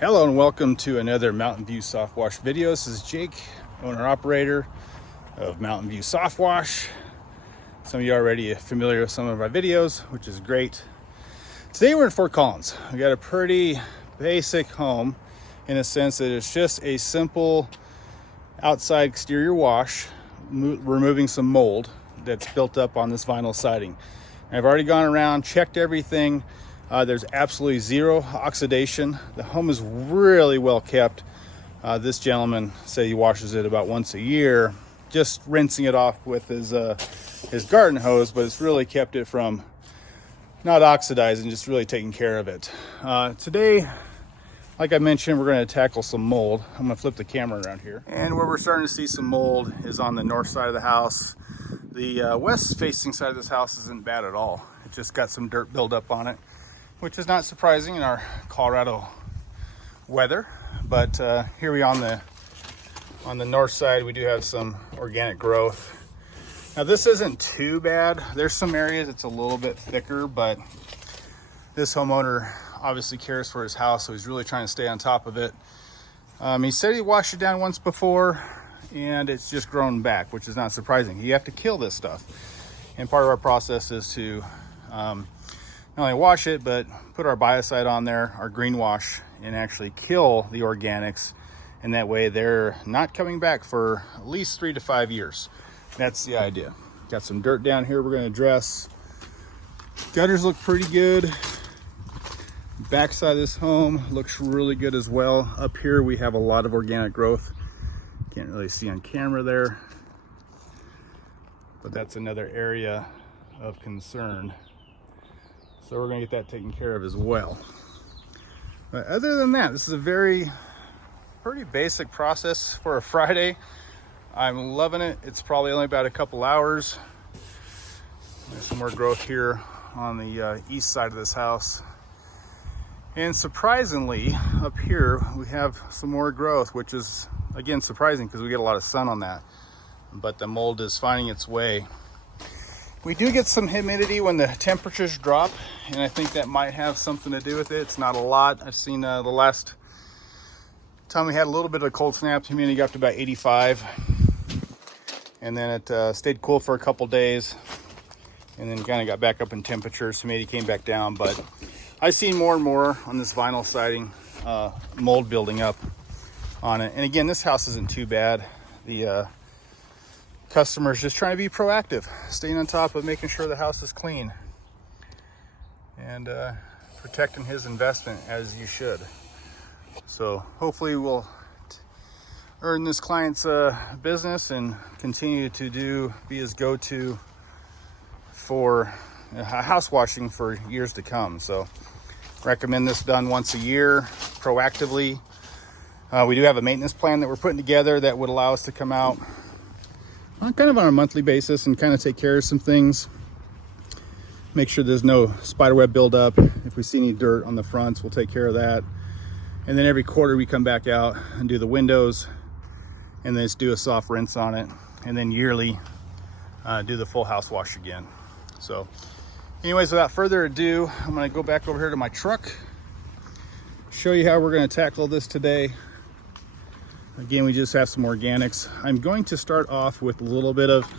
Hello and welcome to another Mountain View Softwash video. This is Jake, owner-operator of Mountain View Softwash. Some of you are already familiar with some of our videos, which is great. Today we're in Fort Collins. We got a pretty basic home in a sense that it's just a simple outside exterior wash, removing some mold that's built up on this vinyl siding. And I've already gone around, checked everything. There's absolutely zero oxidation. The home is really well kept. This gentleman said he washes it about once a year, just rinsing it off with his garden hose, but it's really kept it from not oxidizing, just really taking care of it. Today, like I mentioned, we're going to tackle some mold. I'm going to flip the camera around here. And where we're starting to see some mold is on the north side of the house. The west facing side of this house isn't bad at all. It just got some dirt buildup on it, which is not surprising in our Colorado weather. But here we on the north side, we do have some organic growth. Now this isn't too bad. There's some areas it's a little bit thicker, but this homeowner obviously cares for his house, so he's really trying to stay on top of it. He said he washed it down once before, and it's just grown back, which is not surprising. You have to kill this stuff, and part of our process is to not only wash it, but put our biocide on there, our green wash, and actually kill the organics. And that way they're not coming back for at least 3 to 5 years. That's the idea. Got some dirt down here we're going to address. Gutters look pretty good. Backside of this home looks really good as well. Up here we have a lot of organic growth. Can't really see on camera there, but that's another area of concern. So we're going to get that taken care of as well. But other than that, this is a pretty basic process for a Friday. I'm loving it. It's probably only about a couple hours. There's some more growth here on the east side of this house. And surprisingly, up here, we have some more growth, which is, again, surprising because we get a lot of sun on that. But the mold is finding its way. We do get some humidity when the temperatures drop, and I think that might have something to do with it. It's not a lot. I've seen the last time we had a little bit of a cold snap, humidity got up to about 85. And then it stayed cool for a couple days, and then kind of got back up in temperature. Humidity came back down, but I've seen more and more on this vinyl siding, mold building up on it. And again, this house isn't too bad. The customer's just trying to be proactive, staying on top of making sure the house is clean and protecting his investment as you should. So hopefully we'll earn this client's business and continue to be his go-to for house washing for years to come. So recommend this done once a year proactively. We do have a maintenance plan that we're putting together that would allow us to come out kind of on a monthly basis and kind of take care of some things. Make sure there's no spiderweb buildup. If we see any dirt on the fronts, we'll take care of that. And then every quarter we come back out and do the windows, and then just do a soft rinse on it. And then yearly do the full house wash again. So anyways, without further ado, I'm gonna go back over here to my truck, show you how we're gonna tackle this today. Again, we just have some organics. I'm going to start off with a little bit of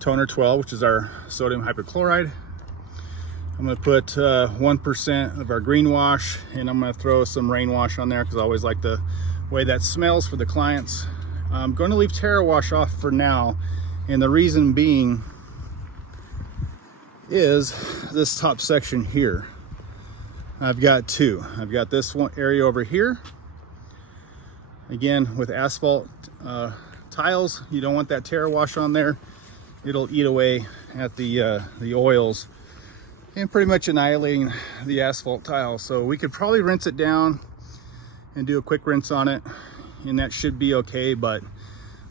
toner 12, which is our sodium hypochlorite. I'm going to put 1% of our green wash, and I'm going to throw some rain wash on there because I always like the way that smells for the clients. I'm going to leave Terra Wash off for now, and the reason being is this top section here. I've got two. I've got this one area over here. Again, with asphalt tiles, you don't want that Terra Wash on there. It'll eat away at the oils and pretty much annihilating the asphalt tile. So we could probably rinse it down and do a quick rinse on it, and that should be okay. But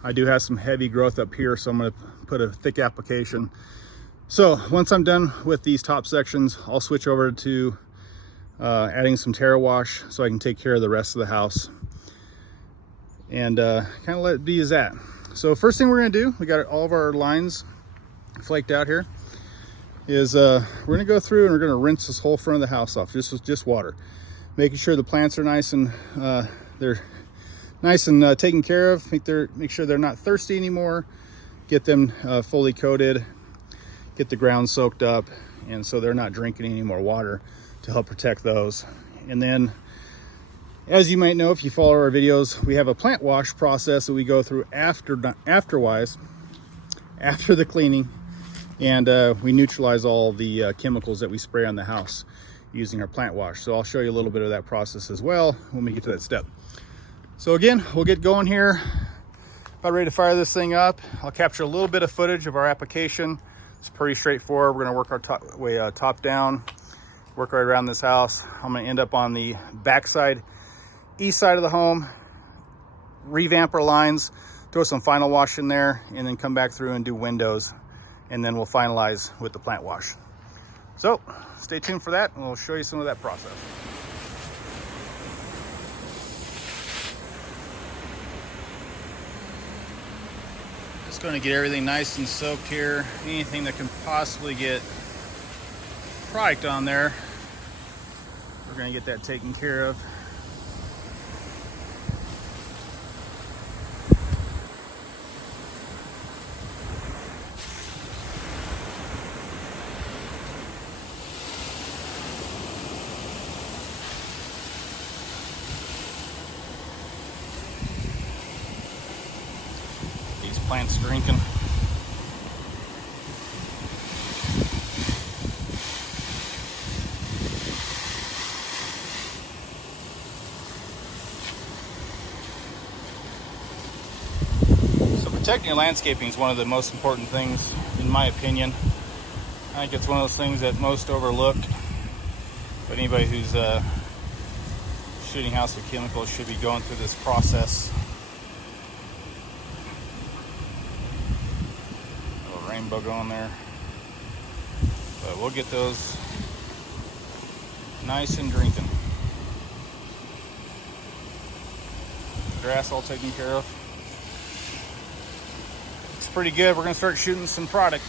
I do have some heavy growth up here, so I'm going to put a thick application. So once I'm done with these top sections, I'll switch over to adding some Terra Wash so I can take care of the rest of the house. And kind of let it be as that. So first thing we're going to do, we got all of our lines flaked out here, is we're going to go through and we're going to rinse this whole front of the house off just with just water. making sure the plants are nice and they're nice and taken care of. Make sure they're not thirsty anymore. Get them fully coated, get the ground soaked up, and so they're not drinking any more water to help protect those. And then, as you might know if you follow our videos, we have a plant wash process that we go through after the cleaning, and we neutralize all the chemicals that we spray on the house using our plant wash. So I'll show you a little bit of that process as well when we get to that step. So again, we'll get going here. About ready to fire this thing up. I'll capture a little bit of footage of our application. It's pretty straightforward. We're gonna work our top down, work right around this house. I'm gonna end up on the back side, east side of the home, revamp our lines, throw some final wash in there, and then come back through and do windows. And then we'll finalize with the plant wash. So stay tuned for that, and we'll show you some of that process. Just going to get everything nice and soaked here. Anything that can possibly get product on there, we're going to get that taken care of. Plants drinking. So protecting your landscaping is one of the most important things, in my opinion. I think it's one of those things that most overlook, but anybody who's shooting house with chemicals should be going through this process. Rainbow going there, but we'll get those nice and drinking. Grass all taken care of. It's pretty good. We're gonna start shooting some product.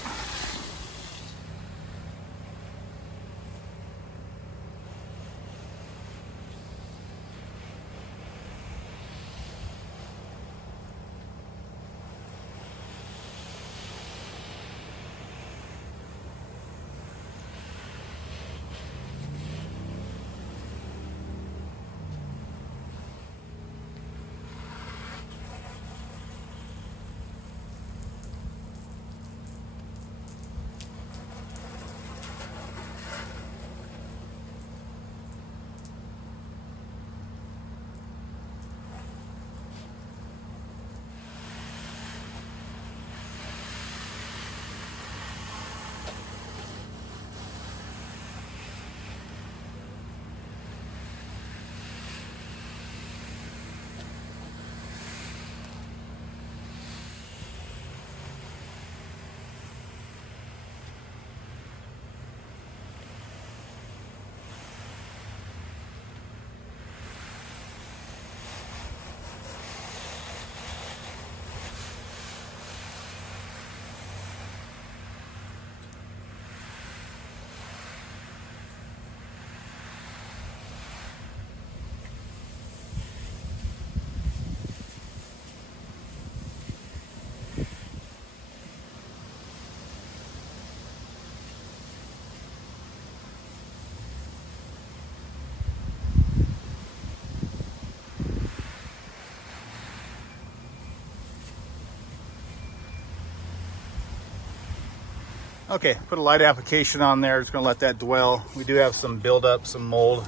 Okay, put a light application on there. Just gonna let that dwell. We do have some buildup, some mold,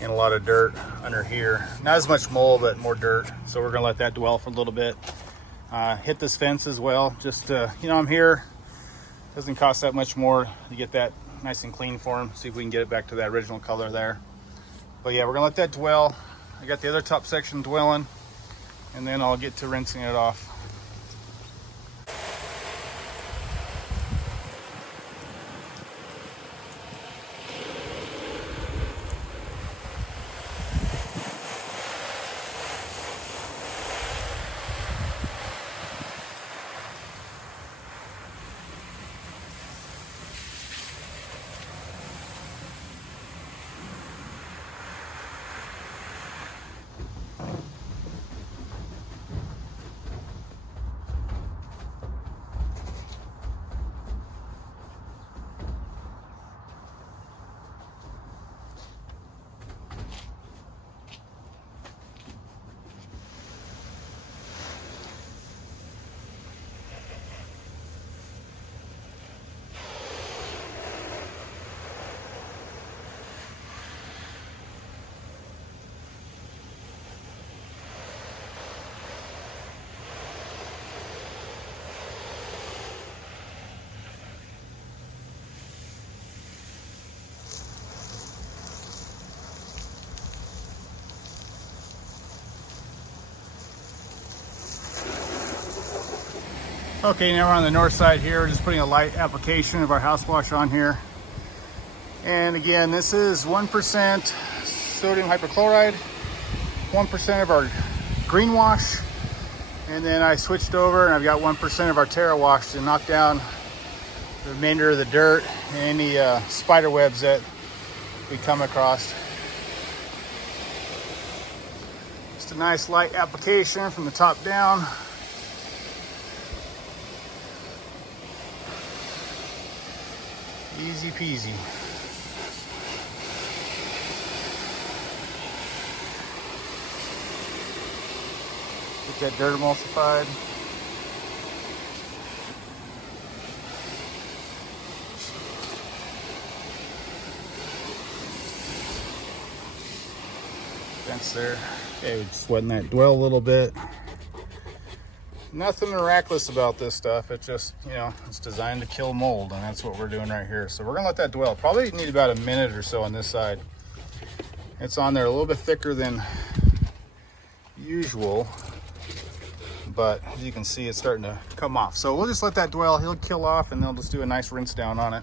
and a lot of dirt under here. Not as much mold, but more dirt. So we're gonna let that dwell for a little bit. Hit this fence as well. Just, you know, I'm here. Doesn't cost that much more to get that nice and clean for them. See if we can get it back to that original color there. But yeah, we're gonna let that dwell. I got the other top section dwelling, and then I'll get to rinsing it off. Okay, now we're on the north side here. We're just putting a light application of our house wash on here. And again, this is 1% sodium hypochlorite, 1% of our green wash, and then I switched over and I've got 1% of our Terra wash to knock down the remainder of the dirt and any spider webs that we come across. Just a nice light application from the top down. Easy peasy. Get that dirt emulsified. Fence there. Okay, we're just letting that dwell a little bit. Nothing miraculous about this stuff. It's just, you know, it's designed to kill mold, and that's what we're doing right here. So we're gonna let that dwell. Probably need about a minute or so on this side. It's on there a little bit thicker than usual, but as you can see, it's starting to come off. So we'll just let that dwell. He'll kill off, and then we'll just do a nice rinse down on it.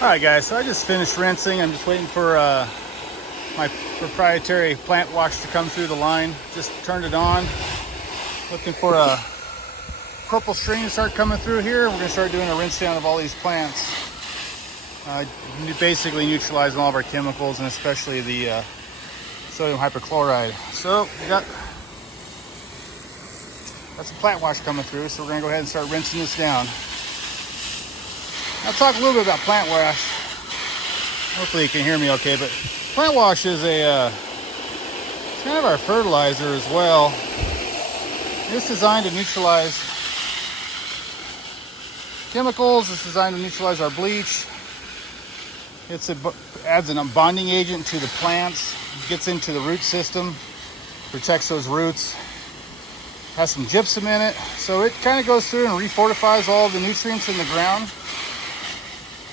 All right, guys, so I just finished rinsing. I'm just waiting for my proprietary plant wash to come through the line. Just turned it on. Looking for a purple stream to start coming through here. We're gonna start doing a rinse down of all these plants. Basically neutralizing all of our chemicals, and especially the sodium hypochlorite. So we got some plant wash coming through, so we're gonna go ahead and start rinsing this down. I'll talk a little bit about plant wash. Hopefully you can hear me okay, but plant wash is it's kind of our fertilizer as well. It's designed to neutralize chemicals. It's designed to neutralize our bleach. It adds a bonding agent to the plants. It gets into the root system, protects those roots. Has some gypsum in it, so it kind of goes through and refortifies all the nutrients in the ground.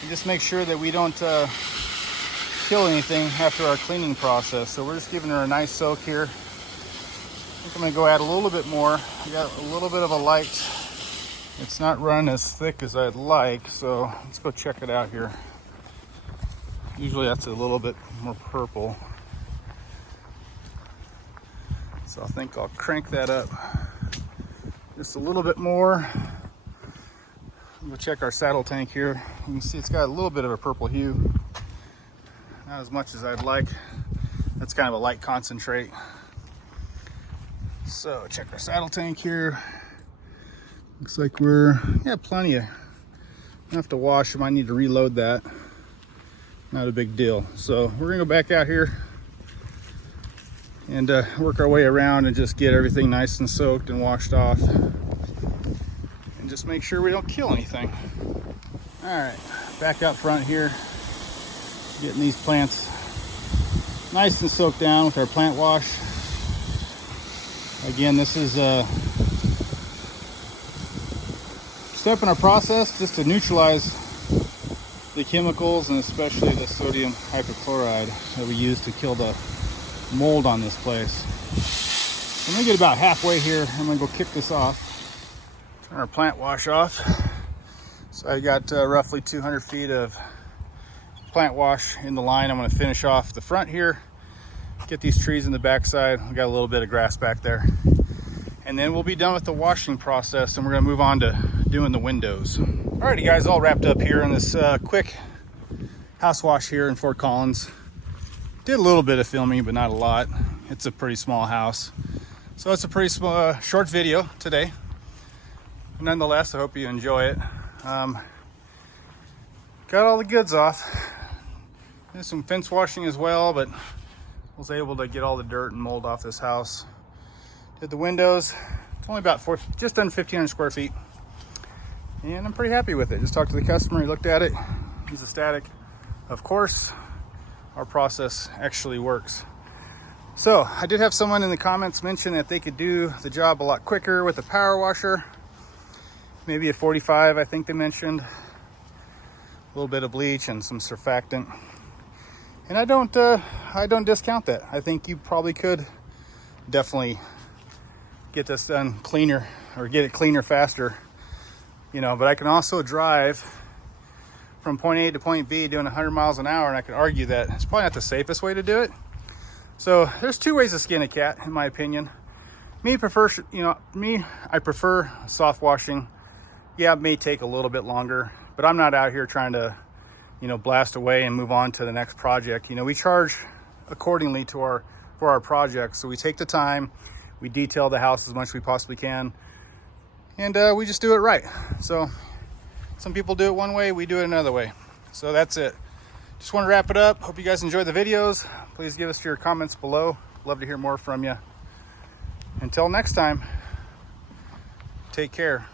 And just make sure that we don't kill anything after our cleaning process. So we're just giving her a nice soak here. I think I'm gonna go add a little bit more. I got a little bit of a light. It's not run as thick as I'd like, so let's go check it out here. Usually that's a little bit more purple. So I think I'll crank that up just a little bit more. We'll check our saddle tank here. You can see it's got a little bit of a purple hue. Not as much as I'd like. That's kind of a light concentrate. So check our saddle tank here. Looks like we're, plenty of enough to wash. I might need to reload that. Not a big deal. So we're gonna go back out here and work our way around and just get everything nice and soaked and washed off. Just make sure we don't kill anything. All right, back out front here, getting these plants nice and soaked down with our plant wash. Again, this is a step in our process just to neutralize the chemicals, and especially the sodium hypochlorite that we use to kill the mold on this place. I'm gonna get about halfway here. I'm gonna go kick this off. Turn our plant wash off. So I got roughly 200 feet of plant wash in the line. I'm going to finish off the front here, get these trees in the backside. We got a little bit of grass back there, and then we'll be done with the washing process, and we're going to move on to doing the windows. Alrighty, guys, all wrapped up here in this quick house wash here in Fort Collins. Did a little bit of filming, but not a lot. It's a pretty small house, so it's a pretty small, short video today. Nonetheless, I hope you enjoy it. Got all the goods off. Did some fence washing as well, but was able to get all the dirt and mold off this house. Did the windows. It's only about just under 1,500 square feet. and I'm pretty happy with it. Just talked to the customer, he looked at it, he's ecstatic. Of course, our process actually works. So I did have someone in the comments mention that they could do the job a lot quicker with a power washer, maybe a 45, I think they mentioned, a little bit of bleach and some surfactant. And I don't discount that. I think you probably could definitely get this done cleaner, or get it cleaner faster, you know. But I can also drive from point A to point B doing 100 miles an hour, and I could argue that it's probably not the safest way to do it. So there's two ways to skin a cat, in my opinion. I prefer soft washing. Yeah, it may take a little bit longer, but I'm not out here trying to, blast away and move on to the next project. We charge accordingly for our projects. So we take the time, we detail the house as much as we possibly can, and we just do it right. So some people do it one way, we do it another way. So that's it. Just want to wrap it up. Hope you guys enjoy the videos. Please give us your comments below. Love to hear more from you. Until next time, take care.